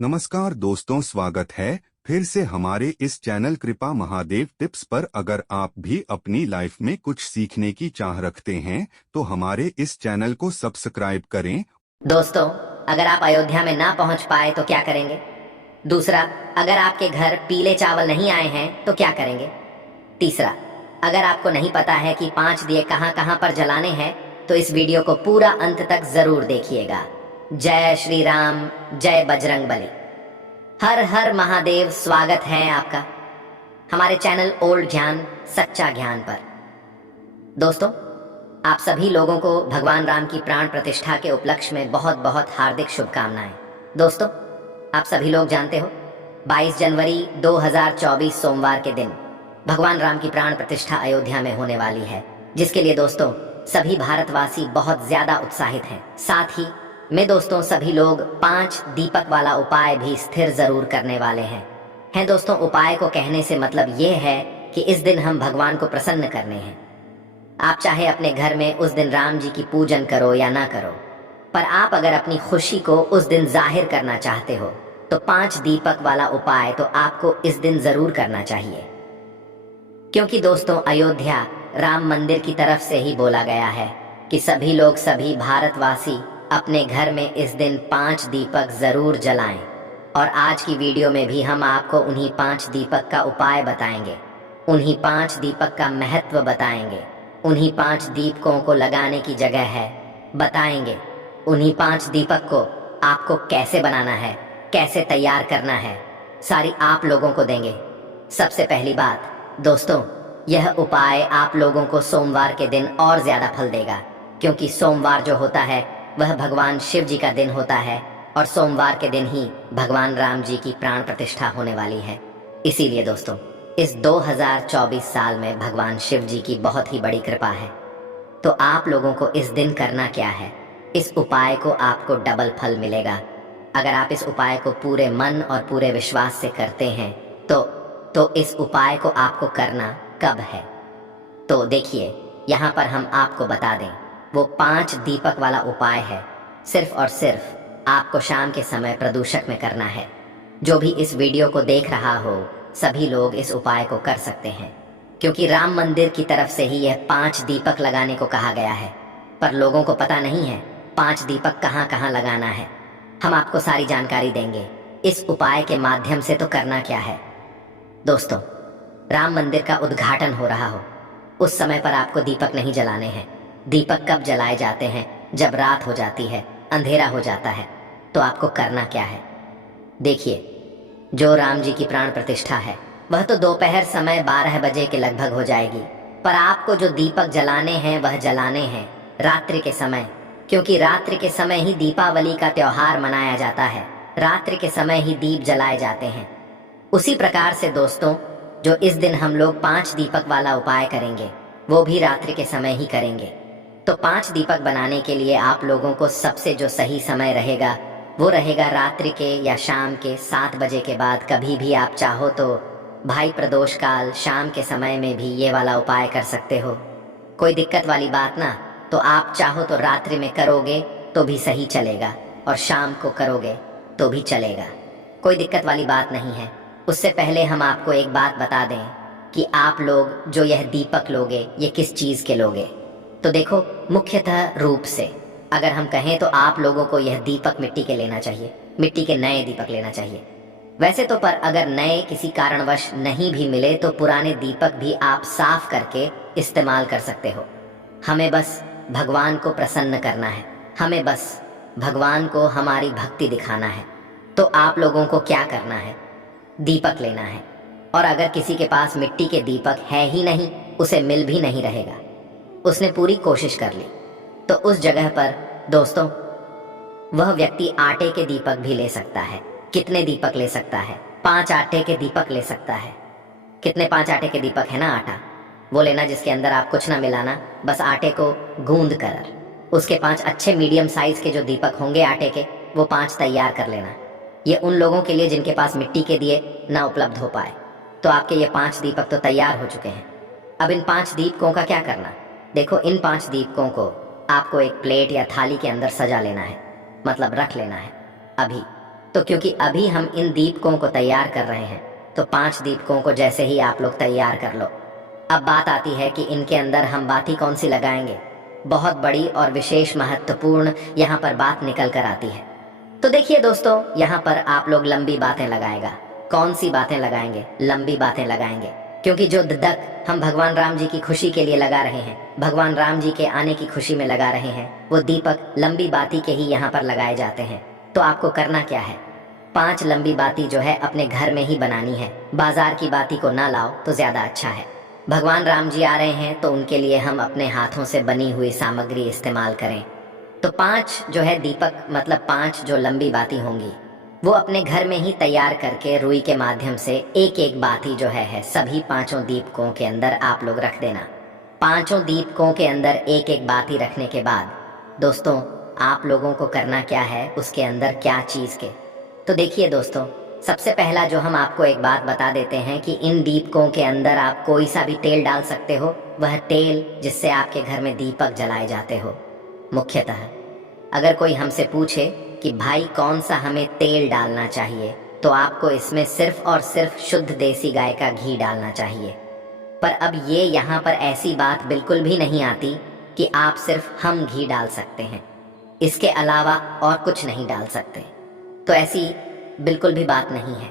नमस्कार दोस्तों, स्वागत है फिर से हमारे इस चैनल कृपा महादेव टिप्स पर। अगर आप भी अपनी लाइफ में कुछ सीखने की चाह रखते हैं तो हमारे इस चैनल को सब्सक्राइब करें। दोस्तों, अगर आप अयोध्या में ना पहुंच पाए तो क्या करेंगे? दूसरा, अगर आपके घर पीले चावल नहीं आए हैं तो क्या करेंगे? तीसरा, अगर आपको नहीं पता है कि 5 दिए कहां कहां पर जलाने हैं तो इस वीडियो को पूरा अंत तक जरूर देखिएगा। जय श्री राम, जय बजरंग बली। हर हर महादेव। स्वागत है आपका हमारे चैनल ओल्ड ज्ञान सच्चा ज्ञान पर। दोस्तों, आप सभी लोगों को भगवान राम की प्राण प्रतिष्ठा के उपलक्ष्य में बहुत बहुत हार्दिक शुभकामनाएं। दोस्तों, आप सभी लोग जानते हो 22 जनवरी 2024 सोमवार के दिन भगवान राम की प्राण प्रतिष्ठा अयोध्या में होने वाली है, जिसके लिए दोस्तों सभी भारतवासी बहुत ज्यादा उत्साहित हैं। साथ ही में दोस्तों सभी लोग 5 दीपक वाला उपाय भी स्थिर जरूर करने वाले हैं दोस्तों, उपाय को कहने से मतलब ये है कि इस दिन हम भगवान को प्रसन्न करने हैं। आप चाहे अपने घर में उस दिन राम जी की पूजन करो या ना करो, पर आप अगर अपनी खुशी को उस दिन जाहिर करना चाहते हो तो 5 दीपक वाला उपाय तो आपको इस दिन जरूर करना चाहिए। क्योंकि दोस्तों अयोध्या राम मंदिर की तरफ से ही बोला गया है कि सभी लोग, सभी भारतवासी अपने घर में इस दिन 5 दीपक जरूर जलाएं। और आज की वीडियो में भी हम आपको उन्हीं 5 दीपक का उपाय बताएंगे, उन्हीं 5 दीपक का महत्व बताएंगे, उन्हीं 5 दीपकों को लगाने की जगह है बताएंगे, उन्हीं 5 दीपक को आपको कैसे बनाना है, कैसे तैयार करना है, सारी आप लोगों को देंगे। सबसे पहली बात दोस्तों, यह उपाय आप लोगों को सोमवार के दिन और ज्यादा फल देगा, क्योंकि सोमवार जो होता है वह भगवान शिव जी का दिन होता है और सोमवार के दिन ही भगवान राम जी की प्राण प्रतिष्ठा होने वाली है। इसीलिए दोस्तों इस 2024 साल में भगवान शिव जी की बहुत ही बड़ी कृपा है। तो आप लोगों को इस दिन करना क्या है, इस उपाय को आपको डबल फल मिलेगा। अगर आप इस उपाय को पूरे मन और पूरे विश्वास से करते हैं तो इस उपाय को आपको करना कब है तो देखिए, यहाँ पर हम आपको बता दें, वो 5 दीपक वाला उपाय है सिर्फ और सिर्फ आपको शाम के समय प्रदूषक में करना है। जो भी इस वीडियो को देख रहा हो सभी लोग इस उपाय को कर सकते हैं, क्योंकि राम मंदिर की तरफ से ही यह 5 दीपक लगाने को कहा गया है। पर लोगों को पता नहीं है 5 दीपक कहाँ कहाँ लगाना है। हम आपको सारी जानकारी देंगे इस उपाय के माध्यम से। तो करना क्या है दोस्तों, राम मंदिर का उद्घाटन हो रहा हो उस समय पर आपको दीपक नहीं जलाने हैं। दीपक कब जलाए जाते हैं? जब रात हो जाती है, अंधेरा हो जाता है। तो आपको करना क्या है देखिए, जो राम जी की प्राण प्रतिष्ठा है वह तो दोपहर समय 12 बजे के लगभग हो जाएगी, पर आपको जो दीपक जलाने हैं वह जलाने हैं रात्रि के समय, क्योंकि रात्रि के समय ही दीपावली का त्योहार मनाया जाता है। रात्रि के समय ही दीप जलाए जाते हैं। उसी प्रकार से दोस्तों जो इस दिन हम लोग 5 दीपक वाला उपाय करेंगे वो भी रात्रि के समय ही करेंगे। तो 5 दीपक बनाने के लिए आप लोगों को सबसे जो सही समय रहेगा वो रहेगा रात्रि के या शाम के 7 बजे के बाद। कभी भी आप चाहो तो भाई प्रदोष काल शाम के समय में भी ये वाला उपाय कर सकते हो, कोई दिक्कत वाली बात ना। तो आप चाहो तो रात्रि में करोगे तो भी सही चलेगा और शाम को करोगे तो भी चलेगा, कोई दिक्कत वाली बात नहीं है। उससे पहले हम आपको एक बात बता दें कि आप लोग जो यह दीपक लोगे ये किस चीज के लोगे। तो देखो, मुख्यतः रूप से अगर हम कहें तो आप लोगों को यह दीपक मिट्टी के लेना चाहिए, मिट्टी के नए दीपक लेना चाहिए। वैसे तो पर अगर नए किसी कारणवश नहीं भी मिले तो पुराने दीपक भी आप साफ करके इस्तेमाल कर सकते हो। हमें बस भगवान को प्रसन्न करना है, हमें बस भगवान को हमारी भक्ति दिखाना है। तो आप लोगों को क्या करना है, दीपक लेना है। और अगर किसी के पास मिट्टी के दीपक है ही नहीं, उसे मिल भी नहीं रहेगा, उसने पूरी कोशिश कर ली, तो उस जगह पर दोस्तों वह व्यक्ति आटे के दीपक भी ले सकता है। कितने दीपक ले सकता है? 5 आटे के दीपक ले सकता है। कितने? 5 आटे के दीपक है ना, आटा वो लेना जिसके अंदर आप कुछ ना मिलाना, बस आटे को गूंद कर उसके 5 अच्छे मीडियम साइज के जो दीपक होंगे आटे के, वो 5 तैयार कर लेना। ये उन लोगों के लिए जिनके पास मिट्टी के दिए ना उपलब्ध हो पाए। तो आपके ये 5 दीपक तो तैयार हो चुके हैं। अब इन 5 दीपकों का क्या करना? देखो, इन 5 दीपकों को आपको एक प्लेट या थाली के अंदर सजा लेना है, मतलब रख लेना है अभी। तो क्योंकि अभी हम इन दीपकों को तैयार कर रहे हैं, तो 5 दीपकों को जैसे ही आप लोग तैयार कर लो, अब बात आती है कि इनके अंदर हम बाती कौन सी लगाएंगे। बहुत बड़ी और विशेष महत्वपूर्ण यहाँ पर बात निकल कर आती है। तो देखिए दोस्तों, यहाँ पर आप लोग लंबी बातें लगाएगा। कौन सी बातें लगाएंगे? लंबी बातें लगाएंगे, क्योंकि जो दीपक हम भगवान राम जी की खुशी के लिए लगा रहे हैं, भगवान राम जी के आने की खुशी में लगा रहे हैं, वो दीपक लंबी बाती के ही यहाँ पर लगाए जाते हैं। तो आपको करना क्या है? 5 लंबी बाती जो है अपने घर में ही बनानी है। बाजार की बाती को ना लाओ तो ज्यादा अच्छा है। भगवान राम जी आ रहे हैं तो उनके लिए हम अपने हाथों से बनी हुई सामग्री इस्तेमाल करें। तो 5 जो है दीपक, मतलब 5 जो लंबी बाती होंगी, वो अपने घर में ही तैयार करके रुई के माध्यम से एक एक बाती जो है सभी 5 दीपकों के अंदर आप लोग रख देना। 5 दीपकों के अंदर एक एक बाती रखने के बाद दोस्तों, आप लोगों को करना क्या है, उसके अंदर क्या चीज के। तो देखिए दोस्तों, सबसे पहला जो हम आपको एक बात बता देते हैं कि इन दीपकों के अंदर आप कोई सा भी तेल डाल सकते हो, वह तेल जिससे आपके घर में दीपक जलाए जाते हो। मुख्यतः अगर कोई हमसे पूछे कि भाई कौन सा हमें तेल डालना चाहिए, तो आपको इसमें सिर्फ और सिर्फ शुद्ध देसी गाय का घी डालना चाहिए। पर अब ये यहाँ पर ऐसी बात बिल्कुल भी नहीं आती कि आप सिर्फ हम घी डाल सकते हैं, इसके अलावा और कुछ नहीं डाल सकते। तो ऐसी बिल्कुल भी बात नहीं है।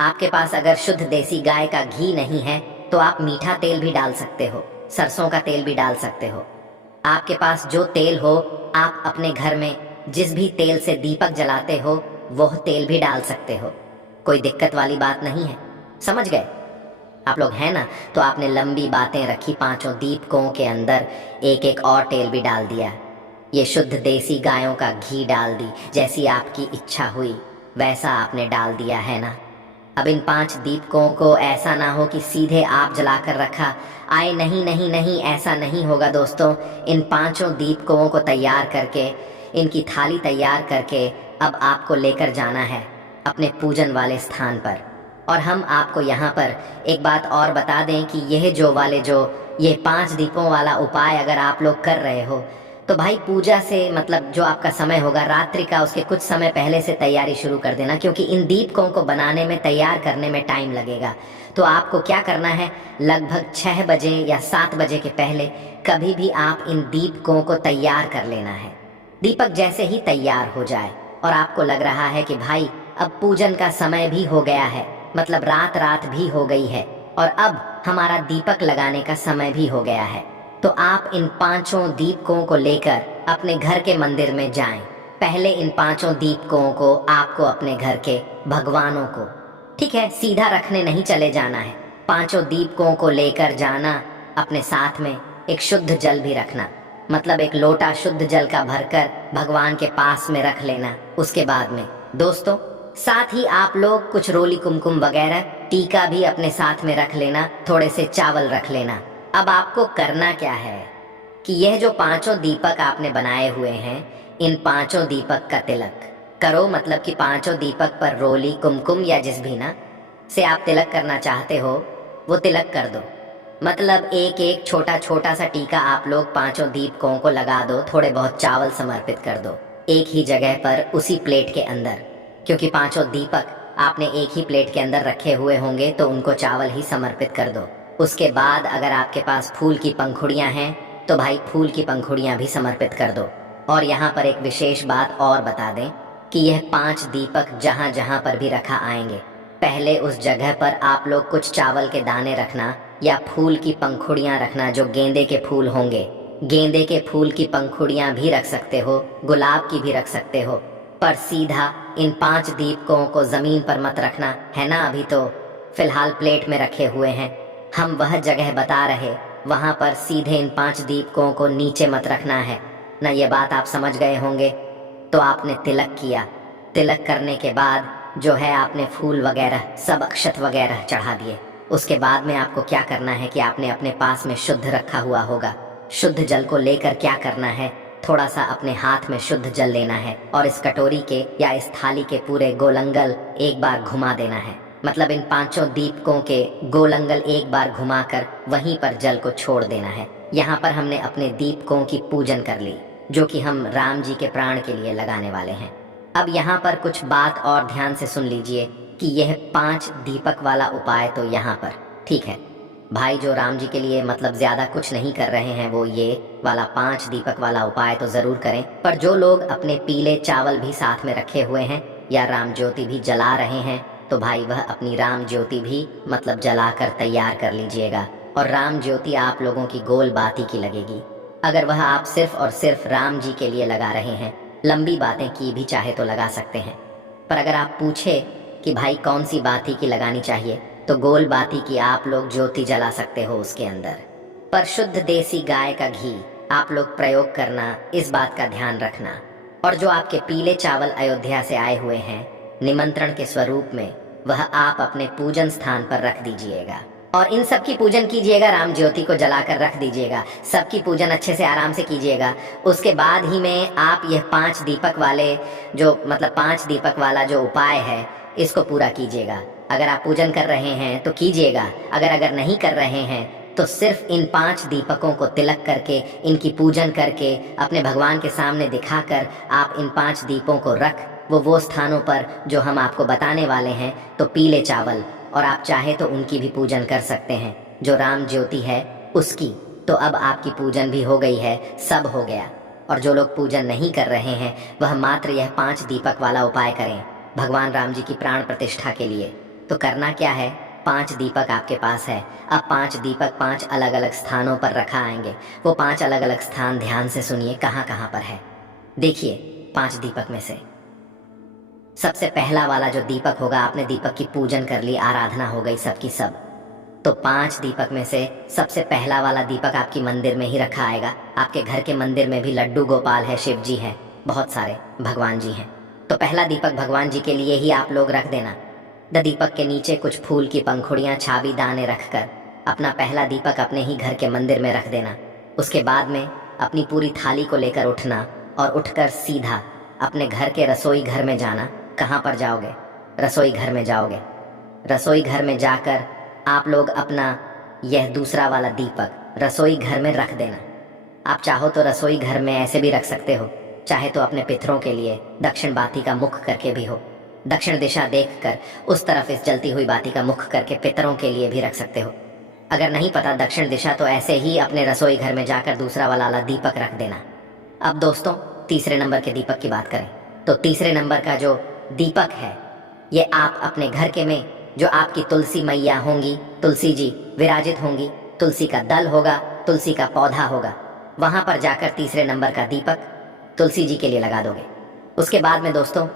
आपके पास अगर शुद्ध देसी गाय का घी नहीं है तो आप मीठा तेल भी डाल सकते हो, सरसों का तेल भी डाल सकते हो। आपके पास जो तेल हो, आप अपने घर में जिस भी तेल से दीपक जलाते हो वह तेल भी डाल सकते हो। कोई दिक्कत वाली बात नहीं है। समझ गए आप लोग, है ना? तो आपने लंबी बातें रखी, 5 दीपकों के अंदर एक एक और तेल भी डाल दिया। ये शुद्ध देसी गायों का घी डाल दी, जैसी आपकी इच्छा हुई वैसा आपने डाल दिया, है ना? अब इन 5 दीपकों को ऐसा ना हो कि सीधे आप जलाकर रखा आए। नहीं नहीं नहीं, ऐसा नहीं होगा दोस्तों। इन 5 दीपकों को तैयार करके, इनकी थाली तैयार करके अब आपको लेकर जाना है अपने पूजन वाले स्थान पर। और हम आपको यहाँ पर एक बात और बता दें कि ये 5 दीपों वाला उपाय अगर आप लोग कर रहे हो, तो भाई पूजा से मतलब जो आपका समय होगा रात्रि का, उसके कुछ समय पहले से तैयारी शुरू कर देना, क्योंकि इन दीपकों को बनाने में, तैयार करने में टाइम लगेगा। तो आपको क्या करना है, लगभग 6 बजे या 7 बजे के पहले कभी भी आप इन दीपकों को तैयार कर लेना है। दीपक जैसे ही तैयार हो जाए और आपको लग रहा है कि भाई अब पूजन का समय भी हो गया है, मतलब रात भी हो गई है और अब हमारा दीपक लगाने का समय भी हो गया है, तो आप इन 5 दीपकों को लेकर अपने घर के मंदिर में जाएं। पहले इन 5 दीपकों को आपको अपने घर के भगवानों को, ठीक है, सीधा रखने नहीं चले जाना है। 5 दीपकों को लेकर जाना, अपने साथ में एक शुद्ध जल भी रखना, मतलब एक लोटा शुद्ध जल का भरकर भगवान के पास में रख लेना। उसके बाद में दोस्तों, साथ ही आप लोग कुछ रोली कुमकुम वगैरह, टीका भी अपने साथ में रख लेना, थोड़े से चावल रख लेना। अब आपको करना क्या है कि यह जो 5 दीपक आपने बनाए हुए हैं, इन 5 दीपक का तिलक करो। मतलब कि 5 दीपक पर रोली कुमकुम या जिस भी ना से आप तिलक करना चाहते हो वो तिलक कर दो। मतलब एक एक छोटा छोटा सा टीका आप लोग 5 दीपकों को लगा दो, थोड़े बहुत चावल समर्पित कर दो एक ही जगह पर, उसी प्लेट के अंदर, क्योंकि 5 दीपक आपने एक ही प्लेट के अंदर रखे हुए होंगे तो उनको चावल ही समर्पित कर दो। उसके बाद अगर आपके पास फूल की पंखुड़ियां हैं तो भाई फूल की पंखुड़ियां भी समर्पित कर दो। और यहाँ पर एक विशेष बात और बता दें कि यह 5 दीपक जहाँ जहाँ पर भी रखा आएंगे, पहले उस जगह पर आप लोग कुछ चावल के दाने रखना या फूल की पंखुड़ियां रखना, जो गेंदे के फूल होंगे। गेंदे के फूल की पंखुड़ियां भी रख सकते हो, गुलाब की भी रख सकते हो, पर सीधा इन 5 दीपकों को जमीन पर मत रखना, है ना? अभी तो फिलहाल प्लेट में रखे हुए हैं, हम वह जगह बता रहे, वहां पर सीधे इन 5 दीपकों को नीचे मत रखना है ना। ये बात आप समझ गए होंगे। तो आपने तिलक किया, तिलक करने के बाद जो है आपने फूल वगैरह सब अक्षत वगैरह चढ़ा दिए। उसके बाद में आपको क्या करना है कि आपने अपने पास में शुद्ध रखा हुआ होगा, शुद्ध जल को लेकर क्या करना है, थोड़ा सा अपने हाथ में शुद्ध जल लेना है और इस कटोरी के या इस थाली के पूरे गोलंगल एक बार घुमा देना है। मतलब इन 5 दीपकों के गोलंगल एक बार घुमाकर वहीं पर जल को छोड़ देना है। यहाँ पर हमने अपने दीपकों की पूजन कर ली, जो कि हम राम जी के प्राण के लिए लगाने वाले हैं। अब यहाँ पर कुछ बात और ध्यान से सुन लीजिए कि यह 5 दीपक वाला उपाय तो यहाँ पर ठीक है भाई, जो राम जी के लिए मतलब ज्यादा कुछ नहीं कर रहे हैं वो ये वाला 5 दीपक वाला उपाय तो जरूर करें। पर जो लोग अपने पीले चावल भी साथ में रखे हुए हैं या राम ज्योति भी जला रहे हैं तो भाई वह अपनी राम ज्योति भी मतलब जलाकर तैयार कर लीजिएगा। और राम ज्योति आप लोगों की गोल बाती की लगेगी। अगर वह आप सिर्फ और सिर्फ राम जी के लिए लगा रहे हैं, लंबी बातें की भी चाहे तो लगा सकते हैं। पर अगर आप पूछे कि भाई कौन सी बाती की लगानी चाहिए तो गोल बाती की आप लोग ज्योति जला सकते हो उसके अंदर। पर शुद्ध देसी गाय का घी आप लोग प्रयोग करना, इस बात का ध्यान रखना। और जो आपके पीले चावल अयोध्या से आए हुए हैं निमंत्रण के स्वरूप में, वह आप अपने पूजन स्थान पर रख दीजिएगा और इन सब की पूजन कीजिएगा। राम ज्योति को जलाकर रख दीजिएगा, सबकी पूजन अच्छे से आराम से कीजिएगा। उसके बाद ही में आप यह 5 दीपक वाले जो मतलब 5 दीपक वाला जो उपाय है इसको पूरा कीजिएगा। अगर आप पूजन कर रहे हैं तो कीजिएगा, अगर नहीं कर रहे हैं तो सिर्फ इन 5 दीपकों को तिलक करके, इनकी पूजन करके, अपने भगवान के सामने दिखाकर आप इन 5 दीपों को रख वो स्थानों पर जो हम आपको बताने वाले हैं तो पीले चावल, और आप चाहे तो उनकी भी पूजन कर सकते हैं जो राम ज्योति है उसकी। तो अब आपकी पूजन भी हो गई है, सब हो गया। और जो लोग पूजन नहीं कर रहे हैं वह मात्र यह 5 दीपक वाला उपाय करें भगवान राम जी की प्राण प्रतिष्ठा के लिए। तो करना क्या है, 5 दीपक आपके पास है। अब 5 दीपक 5 अलग अलग स्थानों पर रखा आएंगे। वो 5 अलग अलग स्थान ध्यान से सुनिए कहाँ कहाँ पर है। देखिए 5 दीपक में से सबसे पहला वाला जो दीपक होगा, आपने दीपक की पूजन कर ली, आराधना हो गई सबकी सब, तो 5 दीपक में से सबसे पहला वाला दीपक आपकी मंदिर में ही रखा आएगा। आपके घर के मंदिर में भी लड्डू गोपाल है, शिव जी हैं, बहुत सारे भगवान जी हैं। तो पहला दीपक भगवान जी के लिए ही आप लोग रख देना। दीपक के नीचे कुछ फूल की पंखुड़ियाँ, छाबी दाने रखकर अपना पहला दीपक अपने ही घर के मंदिर में रख देना। उसके बाद में अपनी पूरी थाली को लेकर उठना और उठकर सीधा अपने घर के रसोई घर में जाना। कहाँ पर जाओगे, रसोई घर में जाओगे। रसोई घर में जाकर आप लोग अपना यह दूसरा वाला दीपक रसोई घर में रख देना। आप चाहो तो रसोई घर में ऐसे भी रख सकते हो, चाहे तो अपने पितरों के लिए दक्षिण बाती का मुख करके भी हो, दक्षिण दिशा देखकर उस तरफ इस जलती हुई बाती का मुख करके पितरों के लिए भी रख सकते हो। अगर नहीं पता दक्षिण दिशा तो ऐसे ही अपने रसोई घर में जाकर दूसरा वाला दीपक रख देना। अब दोस्तों तीसरे नंबर के दीपक की बात करें तो तीसरे नंबर का जो दीपक है ये आप अपने घर के में जो आपकी तुलसी मैया होंगी, तुलसी जी विराजित होंगी, तुलसी का दल होगा, तुलसी का पौधा होगा, वहां पर जाकर तीसरे नंबर का दीपक तुलसी जी के लिए लगा दोगे। उसके बाद में दोस्तों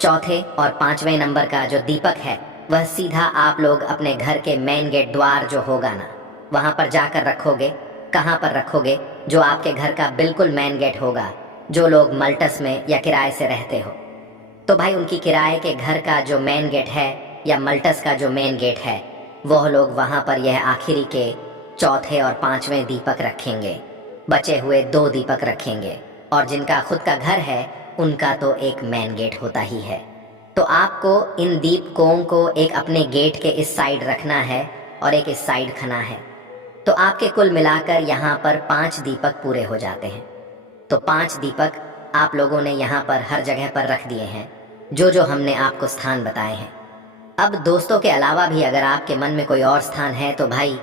चौथे और 5वें नंबर का जो दीपक है वह सीधा आप लोग अपने घर के मेन गेट द्वार जो होगा ना, वहां पर जाकर रखोगे। कहाँ पर रखोगे, जो आपके घर का बिल्कुल मेन गेट होगा। जो लोग मल्टस में या किराए से रहते हो तो भाई उनकी किराए के घर का जो मेन गेट है या मल्टस का जो मेन गेट है वह लोग वहां पर यह आखिरी के चौथे और 5वें दीपक रखेंगे। बचे हुए 2 दीपक रखेंगे और जिनका खुद का घर है उनका तो एक मेन गेट होता ही है। तो आपको इन दीपकों को एक अपने गेट के इस साइड रखना है और एक इस साइड खना है। तो आपके कुल मिलाकर यहाँ पर 5 दीपक पूरे हो जाते हैं। तो 5 दीपक आप लोगों ने यहाँ पर हर जगह पर रख दिए हैं जो हमने आपको स्थान बताए हैं। अब दोस्तों के अलावा भी अगर आपके मन में कोई और स्थान है तो भाई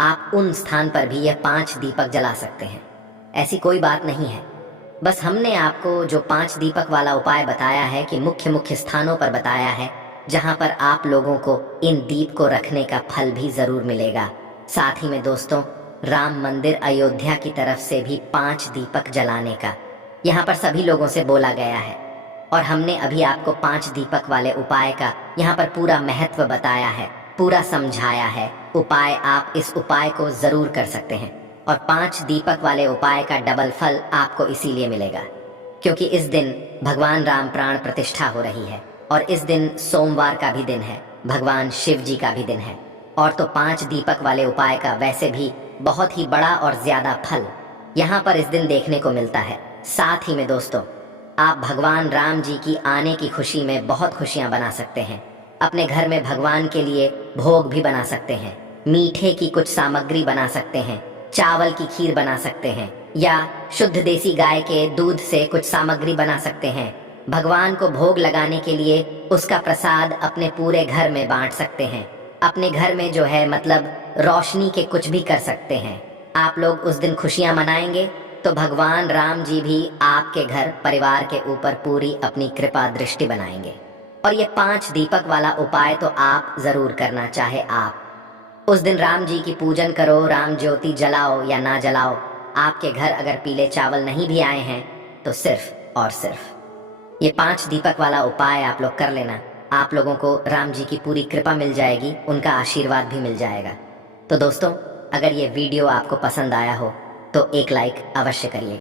आप उन स्थान पर भी यह 5 दीपक जला सकते हैं, ऐसी कोई बात नहीं है। बस हमने आपको जो 5 दीपक वाला उपाय बताया है कि मुख्य स्थानों पर बताया है जहाँ पर आप लोगों को इन दीप को रखने का फल भी जरूर मिलेगा। साथ ही में दोस्तों राम मंदिर अयोध्या की तरफ से भी 5 दीपक जलाने का यहाँ पर सभी लोगों से बोला गया है और हमने अभी आपको 5 दीपक वाले उपाय का यहाँ पर पूरा महत्व बताया है, पूरा समझाया है। उपाय आप इस उपाय को जरूर कर सकते हैं और 5 दीपक वाले उपाय का डबल फल आपको इसीलिए मिलेगा क्योंकि इस दिन भगवान राम प्राण प्रतिष्ठा हो रही है और इस दिन सोमवार का भी दिन है, भगवान शिव जी का भी दिन है। और तो 5 दीपक वाले उपाय का वैसे भी बहुत ही बड़ा और ज्यादा फल यहाँ पर इस दिन देखने को मिलता है। साथ ही में दोस्तों आप भगवान राम जी की आने की खुशी में बहुत खुशियां बना सकते हैं। अपने घर में भगवान के लिए भोग भी बना सकते हैं, मीठे की कुछ सामग्री बना सकते हैं, चावल की खीर बना सकते हैं या शुद्ध देसी गाय के दूध से कुछ सामग्री बना सकते हैं भगवान को भोग लगाने के लिए उसका प्रसाद अपने पूरे घर में बांट सकते हैं। अपने घर में जो है मतलब रोशनी के कुछ भी कर सकते हैं। आप लोग उस दिन खुशियां मनाएंगे तो भगवान राम जी भी आपके घर परिवार के ऊपर पूरी अपनी कृपा दृष्टि बनाएंगे। और ये 5 दीपक वाला उपाय तो आप जरूर करना, चाहे आप उस दिन राम जी की पूजन करो, राम ज्योति जलाओ या ना जलाओ। आपके घर अगर पीले चावल नहीं भी आए हैं तो सिर्फ और सिर्फ ये 5 दीपक वाला उपाय आप लोग कर लेना। आप लोगों को राम जी की पूरी कृपा मिल जाएगी, उनका आशीर्वाद भी मिल जाएगा। तो दोस्तों, अगर ये वीडियो आपको पसंद आया हो तो एक लाइक अवश्य करिए।